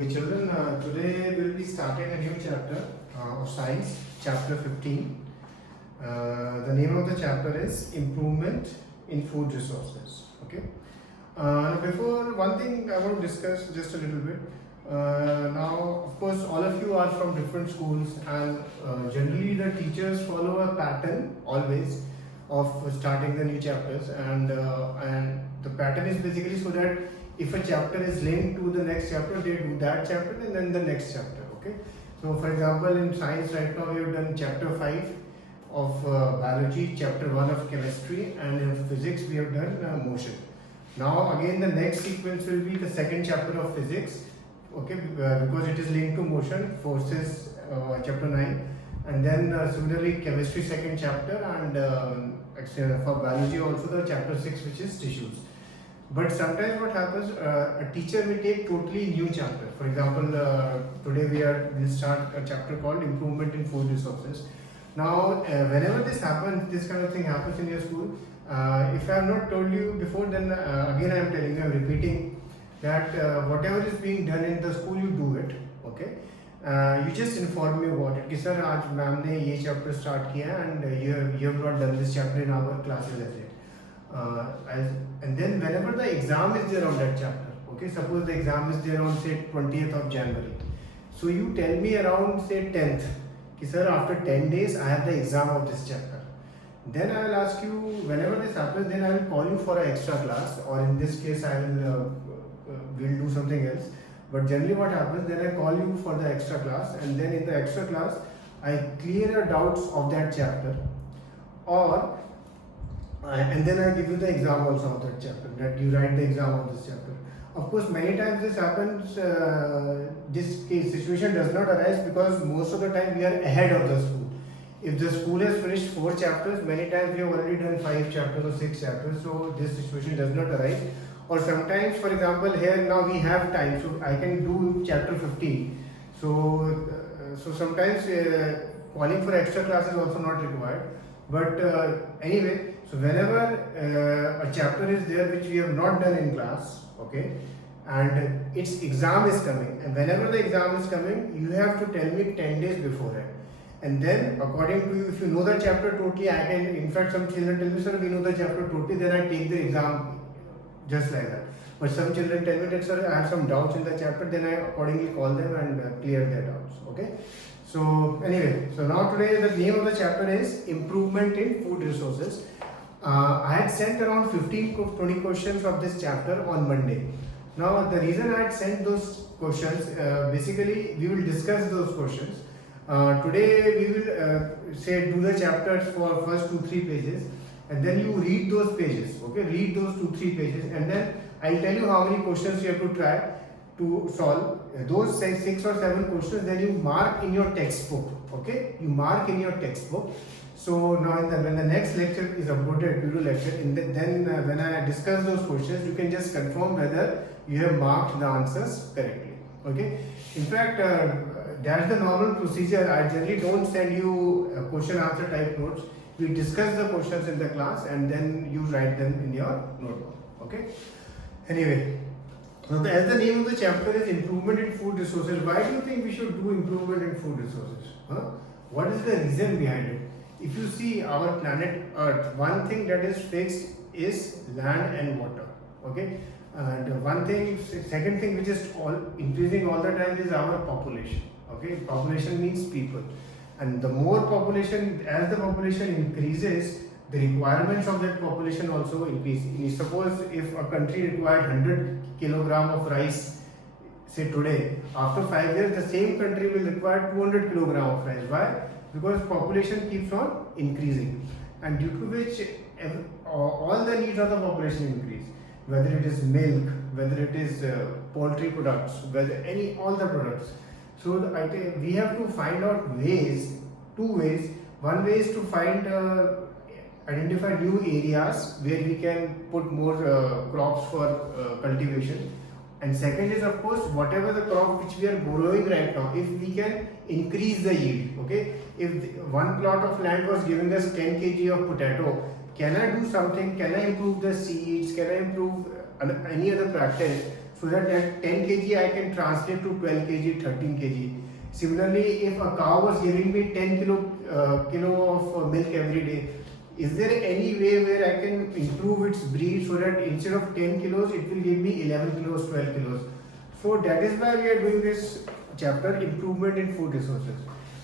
Okay, children, today we'll be starting a new chapter of science, chapter 15. The name of the chapter is Improvement in Food Resources. Okay. Now before, one thing I want to discuss just a little bit. Now, of course, all of you are from different schools, and generally the teachers follow a pattern always of starting the new chapters, and the pattern is basically so that if a chapter is linked to the next chapter, they do that chapter and then the next chapter. Okay. So, for example, in science right now we have done chapter 5 of biology, chapter 1 of chemistry, and in physics we have done motion. Now again the next sequence will be the second chapter of physics, okay, because it is linked to motion, forces, chapter 9, and then similarly chemistry second chapter, and for biology also the chapter 6, which is tissues. But sometimes what happens, a teacher will take totally new chapter. For example, today we'll start a chapter called Improvement in Food Resources. Now, whenever this happens, this kind of thing happens in your school, if I have not told you before, then again I am telling you, I am repeating that whatever is being done in the school, you do it. Okay. You just inform me about it. Ki sir, aaj ma'am ne ye chapter start kiya and you have not done this chapter in our classes as yet. And then whenever the exam is there on that chapter, okay, suppose the exam is there on say 20th of January, so you tell me around say 10th, ki sir, after 10 days I have the exam of this chapter. Then I will ask you, whenever this happens, then I will call you for an extra class, or in this case I will we'll do something else. But generally what happens, then I call you for the extra class, and then in the extra class I clear your doubts of that chapter, or and then I give you the exam also of that chapter, that you write the exam of this chapter. Of course, many times this happens, this situation does not arise because most of the time we are ahead of the school. If the school has finished 4 chapters, many times we have already done 5 chapters or 6 chapters, so this situation does not arise. Or sometimes, for example, here now we have time, so I can do chapter 15. So sometimes calling for extra class is also not required. But anyway, so whenever a chapter is there which we have not done in class, okay, and its exam is coming, and whenever the exam is coming, you have to tell me 10 days beforehand. And then according to you, if you know the chapter totally, I can, in fact some children tell me, sir, we know the chapter totally, then I take the exam just like that. But some children tell me that, sir, I have some doubts in the chapter, then I accordingly call them and clear their doubts. Okay. So anyway, so now today the name of the chapter is Improvement in Food Resources. I had sent around 15 to 20 questions of this chapter on Monday. Now the reason I had sent those questions, basically we will discuss those questions. Today we will say do the chapters for first 2-3 pages, and then you read those pages. Okay, read those 2-3 pages, and then I'll tell you how many questions you have to try to solve. Those 6 or 7 questions, then you mark in your textbook. Okay, you mark in your textbook. So now when the next lecture is uploaded, video lecture, then when I discuss those questions, you can just confirm whether you have marked the answers correctly. Okay. In fact, that's the normal procedure. I generally don't send you a question answer type notes. We discuss the questions in the class and then you write them in your notebook. Okay. Anyway, so as the name of the chapter is Improvement in Food Resources, why do you think we should do improvement in food resources? What is the reason behind it? If you see our planet Earth, one thing that is fixed is land and water. Okay. And one thing, second thing which is increasing all the time is our population. Okay, population means people, and the more population, as the population increases, the requirements of that population also increase. Suppose if a country required 100 kilogram of rice, say today, after 5 years the same country will require 200 kilogram of rice. Why? Because population keeps on increasing, and due to which all the needs of the population increase, whether it is milk, whether it is poultry products, whether all the products. So we have to find out ways, 2 ways. One way is to identify new areas where we can put more crops for cultivation. And second is, of course, whatever the crop which we are growing right now, if we can increase the yield. Okay, if one plot of land was giving us 10 kg of potato, can I do something? Can I improve the seeds? Can I improve any other practice so that at 10 kg I can translate to 12 kg, 13 kg. Similarly, if a cow was giving me 10 kilo of milk every day, is there any way where I can improve its breed so that instead of 10 kilos, it will give me 11 kilos, 12 kilos? So that is why we are doing this chapter, improvement in food resources.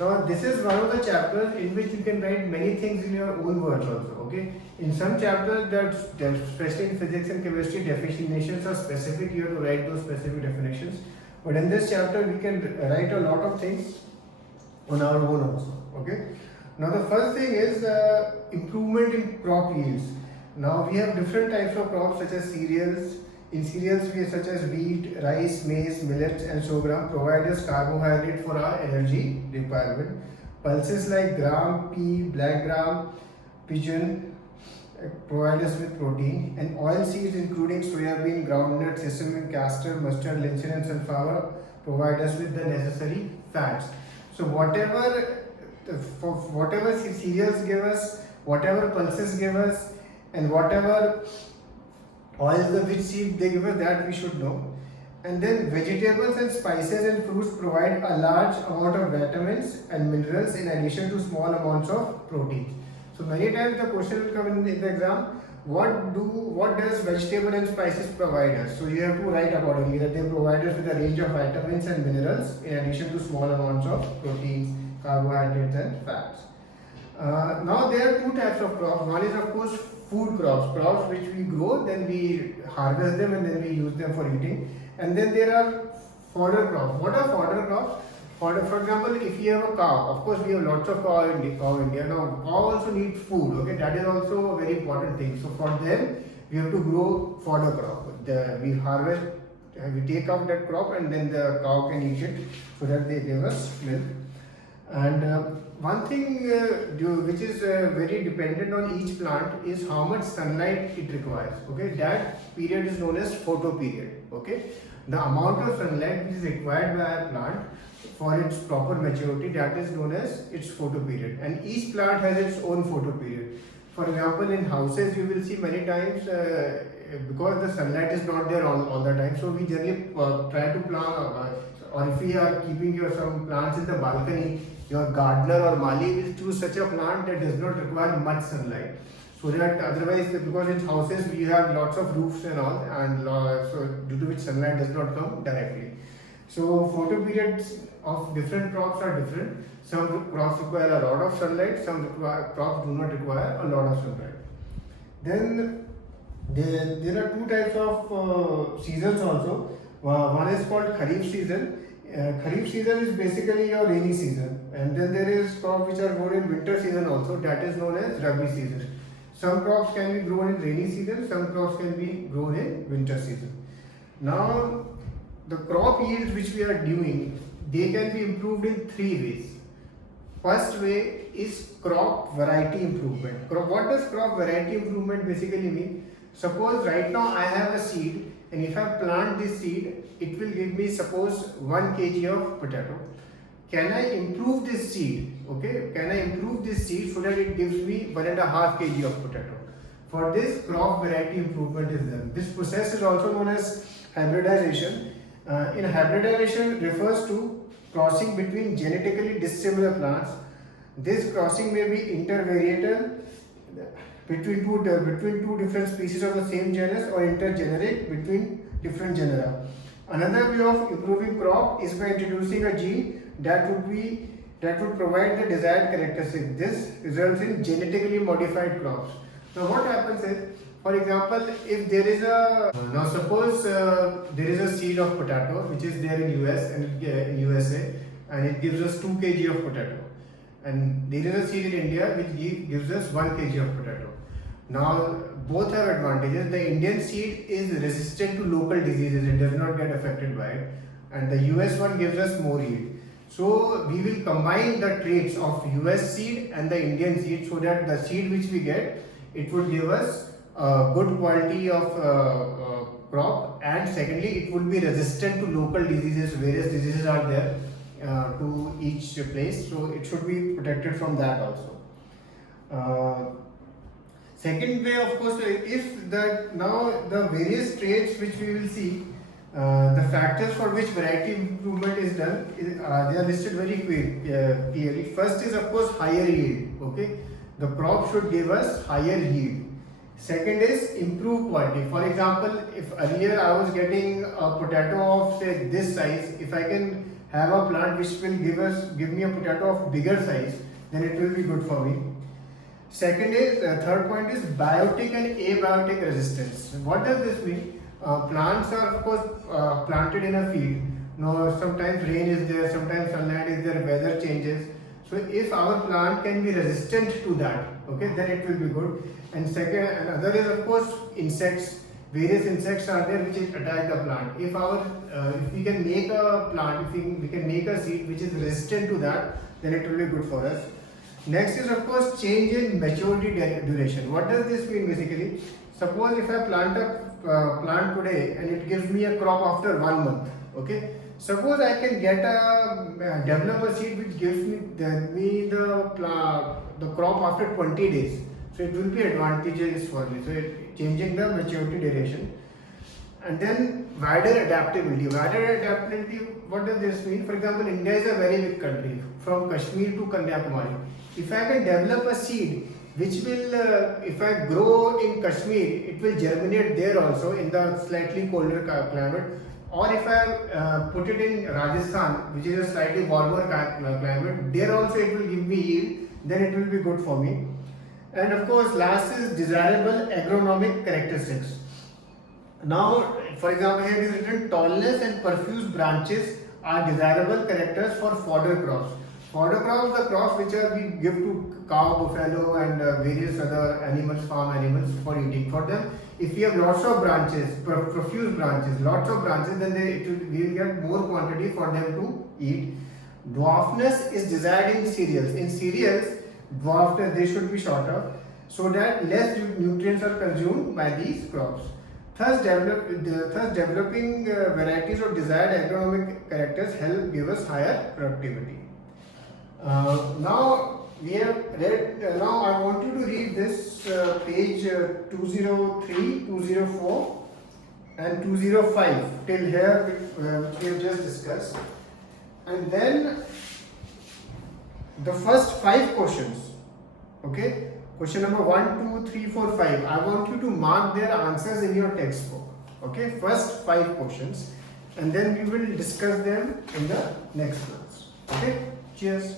Now this is one of the chapters in which you can write many things in your own words also. Okay. In some chapters, that especially in physics and chemistry, definitions are specific. You have to write those specific definitions. But in this chapter, we can write a lot of things on our own also. Okay. Now the first thing is improvement in crop yields. Now we have different types of crops such as cereals. In cereals, we have such as wheat, rice, maize, millets, and sorghum provide us carbohydrate for our energy requirement. Pulses like gram, pea, black gram, pigeon provide us with protein, and oil seeds including soybean, groundnut, sesame, castor, mustard, linseed, and sunflower provide us with the necessary fats. So whatever cereals give us, whatever pulses give us, and whatever oils the which seed they give us, that we should know. And then vegetables and spices and fruits provide a large amount of vitamins and minerals in addition to small amounts of protein. So many times the question will come in the exam, what does vegetable and spices provide us? So you have to write accordingly that they provide us with a range of vitamins and minerals in addition to small amounts of proteins, carbohydrates, and fats. Now there are two types of crops. One is of course food crops which we grow, then we harvest them and then we use them for eating. And then there are fodder crops. What are fodder crops? For example, if you have a cow, of course we have lots of cow in India. Now cow also needs food. Okay, that is also a very important thing. So for them, we have to grow fodder crop. We harvest, we take out that crop and then the cow can eat it so that they give us milk. And one thing which is very dependent on each plant is how much sunlight it requires. Okay, that period is known as photo period. Okay, the amount of sunlight which is required by a plant for its proper maturity, that is known as its photo period. And each plant has its own photo period. For example, in houses you will see many times because the sunlight is not there all the time. So we generally try to plant, or if we are keeping some plants in the balcony, your gardener or mali will choose such a plant that does not require much sunlight. So that otherwise, because in houses we have lots of roofs and all, and so due to which sunlight does not come directly. So photo periods of different crops are different. Some crops require a lot of sunlight, some crops do not require a lot of sunlight. Then there are two types of seasons also. One is called Kharif season. Kharif season is basically your rainy season, and then there is crops which are grown in winter season also, that is known as Rabi season. Some crops can be grown in rainy season, some crops can be grown in winter season. Now the crop yields which we are doing, they can be improved in three ways. First way is crop variety improvement. What does crop variety improvement basically mean? Suppose right now I have a seed, and if I plant this seed, it will give me suppose 1 kg of potato. Can I improve this seed? Okay, can I improve this seed so that it gives me 1.5 kg of potato? For this, crop variety improvement is done. This process is also known as hybridization. In hybridization refers to crossing between genetically dissimilar plants. This crossing may be intervarietal between two different species of the same genus, or intergeneric between different genera. Another way of improving crop is by introducing a gene that would provide the desired characteristic. This results in genetically modified crops. Now what happens is, for example, if there is suppose there is a seed of potato which is there in USA, and it gives us 2 kg of potato, and there is a seed in India which gives us 1 kg of potato. Now both have advantages. The Indian seed is resistant to local diseases, it does not get affected by it, and the US one gives us more yield. So we will combine the traits of US seed and the Indian seed so that the seed which we get, it would give us good quality of crop, and secondly it would be resistant to local diseases. Various diseases are there to each place, so it should be protected from that also. Second way, of course, if now the various traits which we will see, The factors for which variety improvement is done, they are listed very clearly. First is of course higher yield. Okay, the crop should give us higher yield. Second is improved quality. For example, if earlier I was getting a potato of say this size, if I can have a plant which will give me a potato of bigger size, then it will be good for me. Second is third point is biotic and abiotic resistance. What does this mean? Plants are of course planted in a field. Now sometimes rain is there, sometimes sunlight is there, weather changes. So if our plant can be resistant to that, okay, then it will be good. And second, another is of course insects. Various insects are there which attack the plant. If we can make a plant, if we can make a seed which is resistant to that, then it will be good for us. Next is of course change in maturity duration. What does this mean basically? Suppose if I plant a plant today and it gives me a crop after 1 month, okay. Suppose I can get develop a seed which gives me the crop after 20 days. So it will be advantageous for me. So changing the maturity duration. And then wider adaptability. Wider adaptability, what does this mean? For example, India is a very big country, from Kashmir to Kanyakumari. If I can develop a seed which will, if I grow in Kashmir, it will germinate there also in the slightly colder climate. Or if I put it in Rajasthan, which is a slightly warmer climate, there also it will give me yield, then it will be good for me. And of course, last is desirable agronomic characteristics. Now, for example, here it is written tallness and profuse branches are desirable characters for fodder crops. Fodder crops are crops which we give to cow, buffalo, and various other animals, farm animals for eating. For them, if we have lots of branches, profuse branches, lots of branches, then we will get more quantity for them to eat. Dwarfness is desired in cereals. In cereals, dwarfness, they should be shorter so that less nutrients are consumed by these crops. Thus, developing varieties of desired agronomic characters help give us higher productivity. Now we have read. Now I want you to read this page 203, 204, and 205 till here, which we have just discussed, and then the first 5 questions. Okay, question number 1, 2, 3, 4, 5. I want you to mark their answers in your textbook. Okay, first 5 questions, and then we will discuss them in the next class. Okay, cheers.